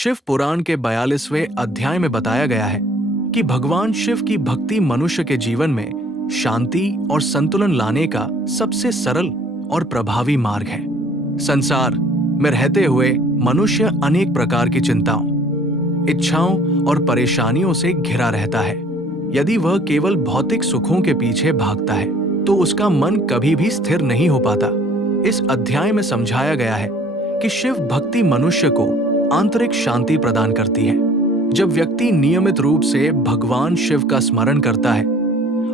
शिव पुराण के 42वें अध्याय में बताया गया है कि भगवान शिव की भक्ति मनुष्य के जीवन में शांति और संतुलन लाने का सबसे सरल और प्रभावी मार्ग है। संसार में रहते हुए मनुष्य अनेक प्रकार की चिंताओं, इच्छाओं और परेशानियों से घिरा रहता है। यदि वह केवल भौतिक सुखों के पीछे भागता है तो उसका मन कभी भी स्थिर नहीं हो पाता। इस अध्याय में समझाया गया है कि शिव भक्ति मनुष्य को आंतरिक शांति प्रदान करती है। जब व्यक्ति नियमित रूप से भगवान शिव का स्मरण करता है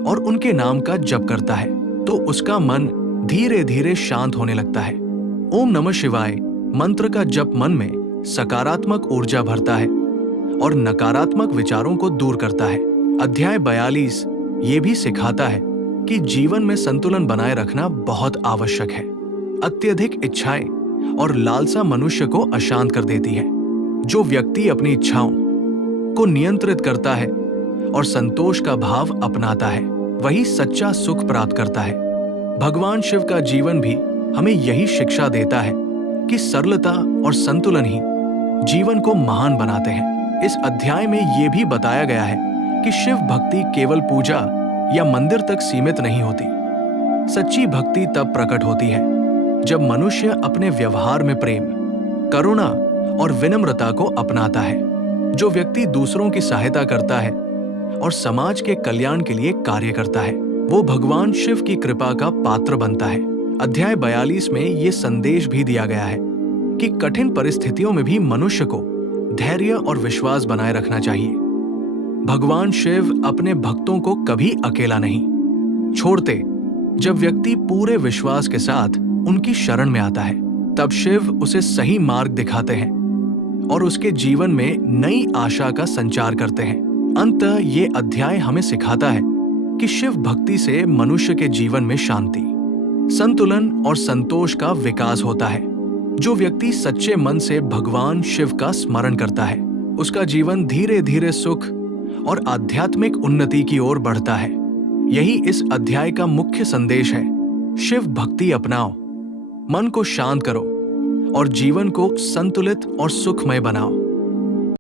और उनके नाम का जप करता है तो उसका मन धीरे धीरे शांत होने लगता है। ओम नमः शिवाय मंत्र का जप मन में सकारात्मक ऊर्जा भरता है और नकारात्मक विचारों को दूर करता है। अध्याय 42 ये भी सिखाता है कि जीवन में संतुलन बनाए रखना बहुत आवश्यक है। अत्यधिक इच्छाएं और लालसा मनुष्य को अशांत कर देती है। जो व्यक्ति अपनी इच्छाओं को नियंत्रित करता है और संतोष का भाव अपनाता है वही सच्चा सुख प्राप्त करता है। भगवान शिव का जीवन भी हमें यही शिक्षा देता है कि सरलता और संतुलन ही जीवन को महान बनाते हैं। इस अध्याय में यह भी बताया गया है कि शिव भक्ति केवल पूजा या मंदिर तक सीमित नहीं होती। सच्ची भक्ति तब प्रकट होती है जब मनुष्य अपने व्यवहार में प्रेम, करुणा और विनम्रता को अपनाता है। जो व्यक्ति दूसरों की सहायता करता है और समाज के कल्याण के लिए कार्य करता है वो भगवान शिव की कृपा का पात्र बनता है। अध्याय 42 में ये संदेश भी दिया गया है कि कठिन परिस्थितियों में भी मनुष्य को धैर्य और विश्वास बनाए रखना चाहिए। भगवान शिव अपने भक्तों को कभी अकेला नहीं छोड़ते। जब व्यक्ति पूरे विश्वास के साथ उनकी शरण में आता है तब शिव उसे सही मार्ग दिखाते हैं और उसके जीवन में नई आशा का संचार करते हैं। अंततः ये अध्याय हमें सिखाता है कि शिव भक्ति से मनुष्य के जीवन में शांति, संतुलन और संतोष का विकास होता है। जो व्यक्ति सच्चे मन से भगवान शिव का स्मरण करता है उसका जीवन धीरे धीरे सुख और आध्यात्मिक उन्नति की ओर बढ़ता है। यही इस अध्याय का मुख्य संदेश है। शिव भक्ति अपनाओ, मन को शांत करो और जीवन को संतुलित और सुखमय बनाओ।